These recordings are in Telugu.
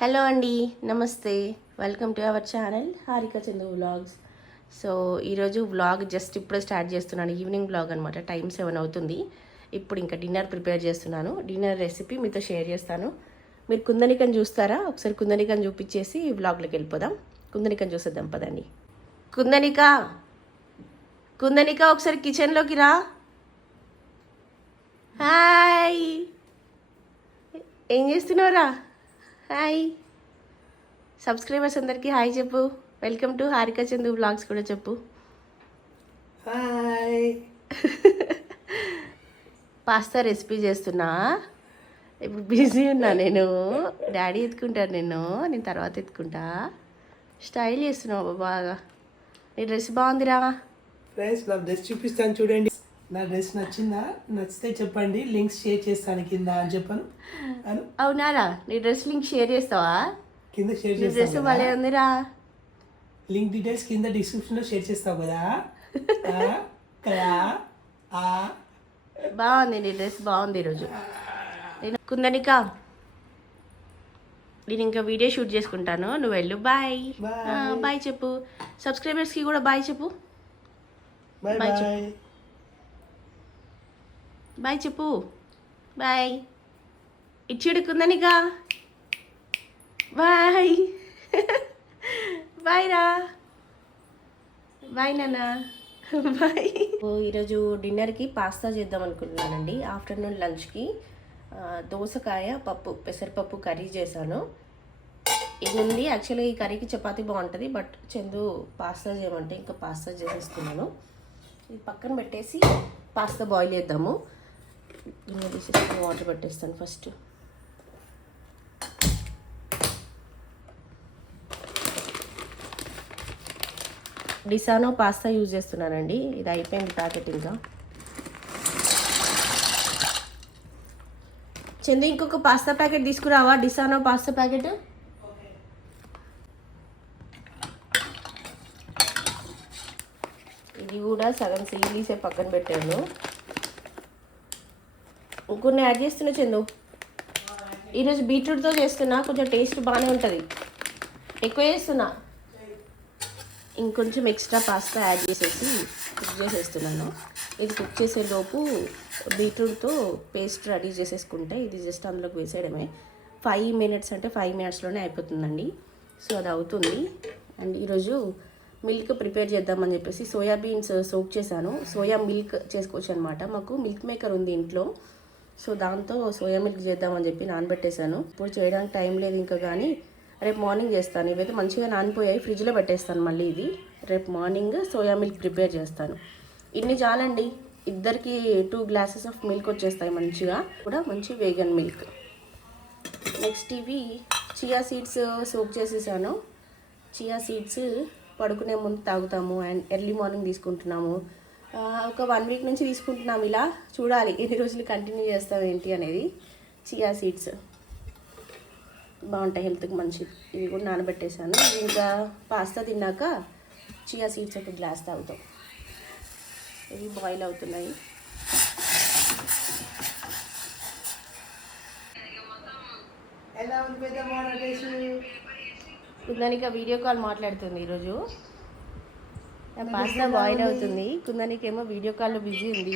హలో అండి నమస్తే. Welcome to our channel Harika Chandu vlogs so ఈరోజు వ్లాగ్ జస్ట్ ఇప్పుడే స్టార్ట్ చేస్తున్నాను. ఈవినింగ్ వ్లాగ్ అనమాట టైం సెవెన్ అవుతుంది. ఇప్పుడు ఇంకా డిన్నర్ ప్రిపేర్ చేస్తున్నాను. డిన్నర్ రెసిపీ మీతో షేర్ చేస్తాను. మీరు కుందనికని చూస్తారా? ఒకసారి కుందనికని చూపించేసి వ్లాగ్లోకి వెళ్ళిపోదాం. కుందనికని చూసేద్దాం పదండి. కుందనిక! కుందనిక ఒకసారి కిచెన్లోకి రా. హాయ్ ఏం చేస్తున్నావురా? హాయ్. సబ్స్క్రైబర్స్ అందరికీ హాయ్ చెప్పు. Welcome to Harika Chandu vlogs కూడా చెప్పు. హాయ్. పాస్తా రెసిపీ చేస్తున్నా. ఇప్పుడు బిజీ ఉన్నా నేను. డాడీ ఎత్తుకుంటాను నేను నేను తర్వాత ఎత్తుకుంటా. స్టైల్ చేస్తున్నావు బాగా. నీ డ్రెస్ బాగుందిరా. నా డ్రెస్ చూపిస్తాను చూడండి. నా డ్రెస్ నచ్చిందా? నచ్చితే చెప్పండి లింక్స్ షేర్ చేస్తాను కింద అని చెప్పను. అవునారా? నీ డ్రెస్ లింక్ షేర్ చేస్తావా? కింద షేర్ నీ డ్రెస్ చేస్తాను భలే ఉందిరా. లింక్ డీటెయిల్స్ కింద డిస్క్రిప్షన్లో షేర్ చేస్తావు కదా. బాగుంది నీ డ్రెస్ బాగుంది ఈరోజు. నేను కుందనిక నేను ఇంకా వీడియో షూట్ చేసుకుంటాను. నువ్వు వెళ్ళు బాయ్. బాయ్. చెప్పు. సబ్స్క్రైబర్స్కి కూడా బాయ్ చెప్పు. బాయ్ Bye బాయ్ బాయ్ చెప్పు బాయ్ ఇచ్చిడు కుందనిక బాయ్ బాయ్ రా బాయ్ నాన్న బాయ్ ఈరోజు డిన్నర్కి పాస్తా చేద్దాం అనుకుంటున్నానండి. ఆఫ్టర్నూన్ లంచ్కి దోసకాయ పప్పు పెసరపప్పు కర్రీ చేశాను. ఇది ఉంది యాక్చువల్గా ఈ కర్రీకి చపాతీ బాగుంటుంది బట్ చందు పాస్తా చేయమంటే ఇంకా పాస్తా చేసేస్తున్నాను. ఇది పక్కన పెట్టేసి పాస్తా బాయిల్ చేద్దాము. గిన్నె తీసేసి వాటర్ పెట్టేస్తాను ఫస్ట్ డిసానో పాస్తా యూజ్ చేస్తున్నానండి. ఇది అయిపోయింది ప్యాకెట్ ఇంకా చందు ఇంకొక పాస్తా ప్యాకెట్ తీసుకురావా? Disano pasta packet? ఇది కూడా సగం సీలీసే పక్కన పెట్టాను. ఇంకొన్ని యాడ్ చేస్తున్నా చందు. ఈరోజు బీట్రూట్తో చేస్తున్నా కొంచెం టేస్ట్ బాగానే ఉంటుంది. ఎక్కువ చేస్తున్నా. ఇంకొంచెం ఎక్స్ట్రా పాస్తా యాడ్ చేసేసి కుక్ చేసేస్తున్నాను. ఇది కుక్ చేసే లోపు బీట్రూట్తో పేస్ట్ రెడీ చేసేసుకుంటే ఇది జస్ట్ అందులోకి వేసేయడమే. ఫైవ్ మినిట్స్ అంటే ఫైవ్ మినిట్స్లోనే అయిపోతుందండి. సో అది అవుతుంది. అండ్ ఈరోజు మిల్క్ ప్రిపేర్ చేద్దామని చెప్పేసి సోయాబీన్స్ సోక్ చేశాను. సోయా మిల్క్ చేసుకోవచ్చు అనమాట మాకు మిల్క్ మేకర్ ఉంది ఇంట్లో. సో దాంతో సోయా మిల్క్ చేద్దామని చెప్పి నానబెట్టేశాను. ఇప్పుడు చేయడానికి టైం లేదు ఇంకా కానీ రేపు మార్నింగ్ చేస్తాను. ఇవైతే మంచిగా నానిపోయాయి. ఫ్రిడ్జ్లో పెట్టేస్తాను మళ్ళీ ఇది. రేపు మార్నింగ్ సోయా మిల్క్ ప్రిపేర్ చేస్తాను. ఇన్ని చాలండి. ఇద్దరికి టూ గ్లాసెస్ ఆఫ్ మిల్క్ వచ్చేస్తాయి మంచిగా. కూడా మంచి వేగన్ మిల్క్ నెక్స్ట్ ఇవి చియా సీడ్స్ సోక్ చేసేసాను. చియా సీడ్స్ పడుకునే ముందు తాగుతాము. అండ్ ఎర్లీ మార్నింగ్ తీసుకుంటున్నాము. ఒక వన్ వీక్ నుంచి తీసుకుంటున్నాము ఇలా. చూడాలి ఎన్ని రోజులు కంటిన్యూ చేస్తాం ఏంటి అనేది. చియా సీడ్స్ బాగుంటాయి హెల్త్కి మంచిది ఇవి కూడా నానబెట్టేశాను. ఇంకా పాస్తా తిన్నాక చియా సీడ్స్ ఒక గ్లాస్ తాగుతాం. ఇవి బాయిల్ అవుతున్నాయి. ఎలా ఉంది పెద్ద వీడియో కాల్ మాట్లాడుతుంది ఈరోజు. నా పాస్తా బాయిల్ అవుతుంది. కుందనికి ఏమో వీడియో కాల్లో బిజీ ఉంది.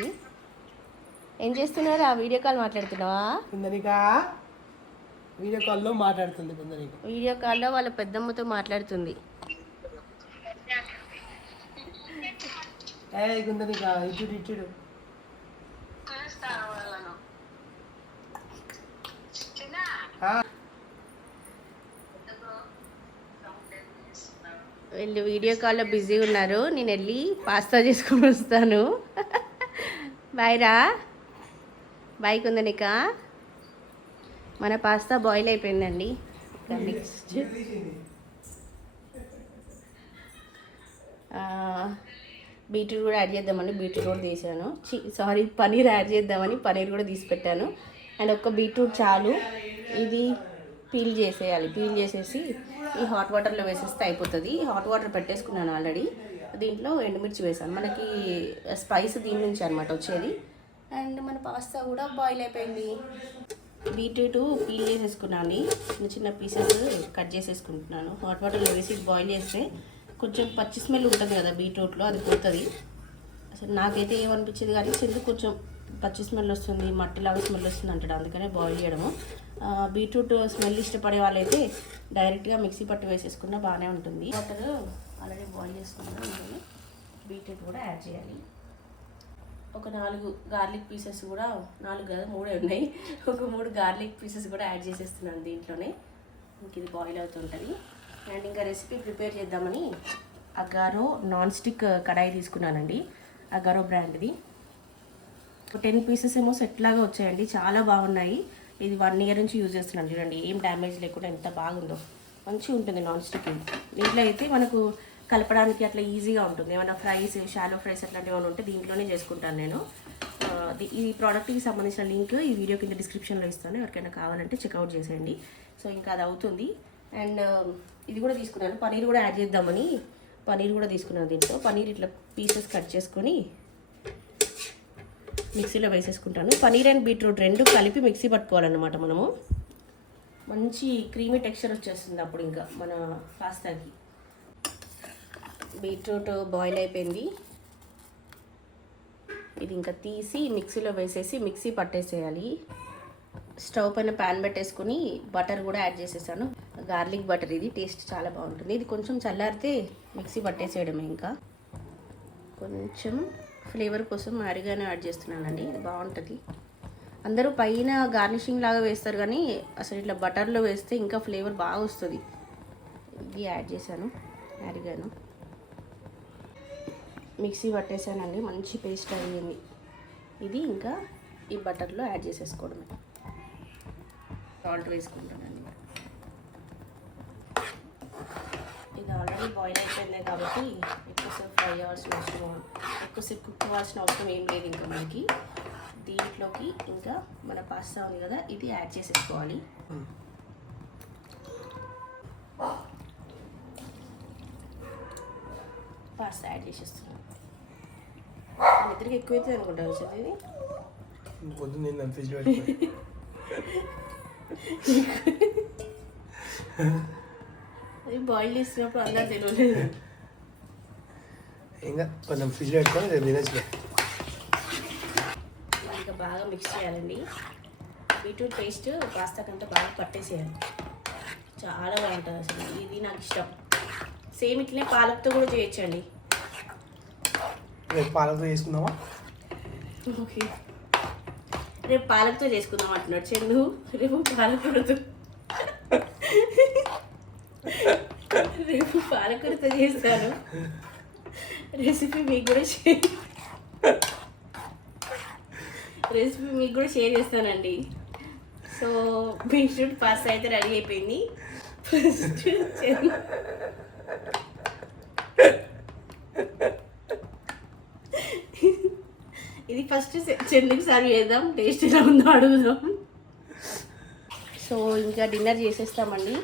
ఏం చేస్తున్నారు? ఆ వీడియో కాల్ మాట్లాడుతున్నావా? కుందనిక? వీడియో కాల్లో మాట్లాడుతుంది కుందనిక. వీడియో కాల్లో వాళ్ళ పెద్దమ్మతో మాట్లాడుతుంది. ఏ కుందనిక? ఇటుడు ఇటుడు ఆ, వీళ్ళు వీడియో కాల్లో బిజీ ఉన్నారు. నేను వెళ్ళి పాస్తా చేసుకొని వస్తాను. బాయ్ రా. బాయ్ కుందనిక మన పాస్తా బాయిల్ అయిపోయిందండి. నెక్స్ట్ బీట్రూట్ కూడా యాడ్ చేద్దామని బీట్రూట్ కూడా తీసాను. చి సారీ పనీర్ యాడ్ చేద్దామని పనీర్ కూడా తీసి పెట్టాను. అండ్ ఒక్క బీట్రూట్ చాలు. ఇది పీల్ చేసేయాలి. పీల్ చేసేసి ఈ హాట్ వాటర్లో వేసేస్తే అయిపోతుంది. హాట్ వాటర్ పెట్టేసుకున్నాను ఆల్రెడీ దీంట్లో ఎండుమిర్చి వేసాను. మనకి స్పైస్ దీని నుంచి అనమాట వచ్చేది. అండ్ మన పాస్తా కూడా బాయిల్ అయిపోయింది. బీట్రూట్ పీల్ చేసేసుకున్నాను. చిన్న చిన్న పీసెస్ కట్ చేసేసుకుంటున్నాను. హాట్ వాటర్లో వేసి బాయిల్ చేస్తే కొంచెం పచ్చి స్మెల్ ఉంటుంది కదా బీట్రూట్లో అది పోతుంది. అసలు నాకైతే ఏమనిపించేది కానీ చెల్లి కొంచెం పచ్చి స్మెల్ వస్తుంది మట్టిలాగా స్మెల్ వస్తుంది అంటాడు. అందుకనే బాయిల్ చేయడము. బీట్రూట్ స్మెల్ ఇష్టపడే వాళ్ళైతే డైరెక్ట్గా మిక్సీ పట్టు వేసేసుకున్నా బాగానే ఉంటుంది. వాటర్ ఆల్రెడీ బాయిల్ చేసుకున్నా అందుకని బీట్రూట్ కూడా యాడ్ చేయాలి. ఒక నాలుగు గార్లిక్ పీసెస్ కూడా నాలుగు కదా మూడే ఉన్నాయి. ఒక మూడు గార్లిక్ పీసెస్ కూడా యాడ్ చేసేస్తున్నాను దీంట్లోనే. ఇంక ఇది బాయిల్ అవుతుంటుంది. అండ్ ఇంకా రెసిపీ ప్రిపేర్ చేద్దామని అగారో నాన్ స్టిక్ కడాయి తీసుకున్నానండి. అగారో బ్రాండ్ది టెన్ పీసెస్ ఏమో సెట్ లాగా వచ్చాయండి. చాలా బాగున్నాయి. ఇది వన్ ఇయర్ నుంచి యూజ్ చేస్తున్నాను చూడండి. ఏం డ్యామేజ్ లేకుండా ఎంత బాగుందో. మంచిగా ఉంటుంది నాన్ స్టిక్. దీంట్లో అయితే మనకు కలపడానికి అట్లా ఈజీగా ఉంటుంది. ఏమైనా ఫ్రైస్ షాలో ఫ్రైస్ అట్లాంటివి ఏమైనా ఉంటే దీంట్లోనే చేసుకుంటాను నేను. ఈ ప్రోడక్ట్కి సంబంధించిన లింక్ ఈ వీడియో కింద డిస్క్రిప్షన్లో ఇస్తాను. ఎవరికైనా కావాలంటే చెక్అవుట్ చేసేయండి. సో ఇంకా అది అవుతుంది. అండ్ ఇది కూడా తీసుకున్నాను. పనీర్ కూడా యాడ్ చేద్దామని. పనీర్ కూడా తీసుకున్నాను దీంట్లో. పనీర్ ఇట్లా పీసెస్ కట్ చేసుకొని మిక్సీలో వేసేసుకుంటాను. పనీర్ అండ్ బీట్రూట్ రెండు కలిపి మిక్సీ పట్టుకోవాలన్నమాట మనము. మంచి క్రీమీ టెక్స్చర్ వచ్చేస్తుంది అప్పుడు ఇంకా మన పాస్తాకి. బీట్రూట్ బాయిల్ అయిపోయింది. ఇది ఇంకా తీసి మిక్సీలో వేసేసి మిక్సీ పట్టేసేయాలి. స్టవ్ పైన ప్యాన్ పెట్టేసుకుని బటర్ కూడా యాడ్ చేసేసాను. గార్లిక్ బటర్ ఇది టేస్ట్ చాలా బాగుంటుంది. ఇది కొంచెం చల్లారితే మిక్సీ పట్టేసేయడమే ఇంకా. కొంచెం ఫ్లేవర్ కోసం అరిగానే యాడ్ చేస్తున్నానండి. ఇది బాగుంటుంది. అందరూ పైన గార్నిషింగ్ లాగా వేస్తారు కానీ అసలు ఇట్లా బటర్లో వేస్తే ఇంకా ఫ్లేవర్ బాగా వస్తుంది. ఇది యాడ్ చేశాను. అరిగాను. మిక్సీ పట్టేసానండి మంచి పేస్ట్ అయ్యింది. ఇది ఇంకా ఈ బటర్లో యాడ్ చేసేసుకోవడమే. సాల్ట్ వేసుకుంటాను ఇది ఆల్రెడీ బాయిల్ అయిపోయింది కాబట్టి ఎక్కువసేపు ఫ్రై అవ్వాల్సిన అవసరం ఎక్కువసేపు కుక్ అవ్వాల్సిన అవసరం ఏం లేదు ఇంకా మనకి. దీంట్లోకి ఇంకా మన పాస్తా ఉంది కదా ఇది యాడ్ చేసేసుకోవాలి. పాస్తా యాడ్ చేసేస్తున్నాను మన ఇద్దరికి ఎక్కువైతే అనుకుంటా వచ్చేది ఇది పొద్దున్న నేను అది బాయిల్ చేసినప్పుడు అందరూ తెలియలేదు ఇంకా కొంచెం ఫ్రిడ్జ్ పెట్టుకొని రేపు తినచ్చులే ఇంకా బాగా మిక్స్ చేయాలండి. బీట్రూట్ పేస్ట్ పాస్తా కంటే బాగా పట్టేసేయాలి. చాలా బాగుంటుంది అసలు. ఇది నాకు ఇష్టం. సేమ్ ఇట్లనే పాలక్తో కూడా చేయొచ్చండి. రేపు పాలతో చేసుకుందామా? ఓకే. రేపు పాలక్తో చేసుకుందాం అంటున్నాడు చందు. రేపు పాలకూరతో రేపు పాలకూరతో చేస్తాను రెసిపీ మీకు కూడా షేర్ రెసిపీ మీకు కూడా షేర్ చేస్తానండి. సో బీట్రూట్ పాస్తా అయితే రెడీ అయిపోయింది. ఫస్ట్ ఇది ఫస్ట్ చెల్లికి సర్వ్ చేద్దాం. టేస్ట్ ఎలా ఉందో అడుగుదాం. సో ఇంకా డిన్నర్ చేసేస్తామండి.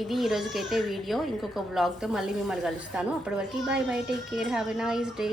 ఇది ఈ రోజుకైతే వీడియో. ఇంకొక వ్లాగ్తో మళ్ళీ మిమ్మల్ని కలుస్తాను. అప్పటి వరకు bye bye take care have a nice day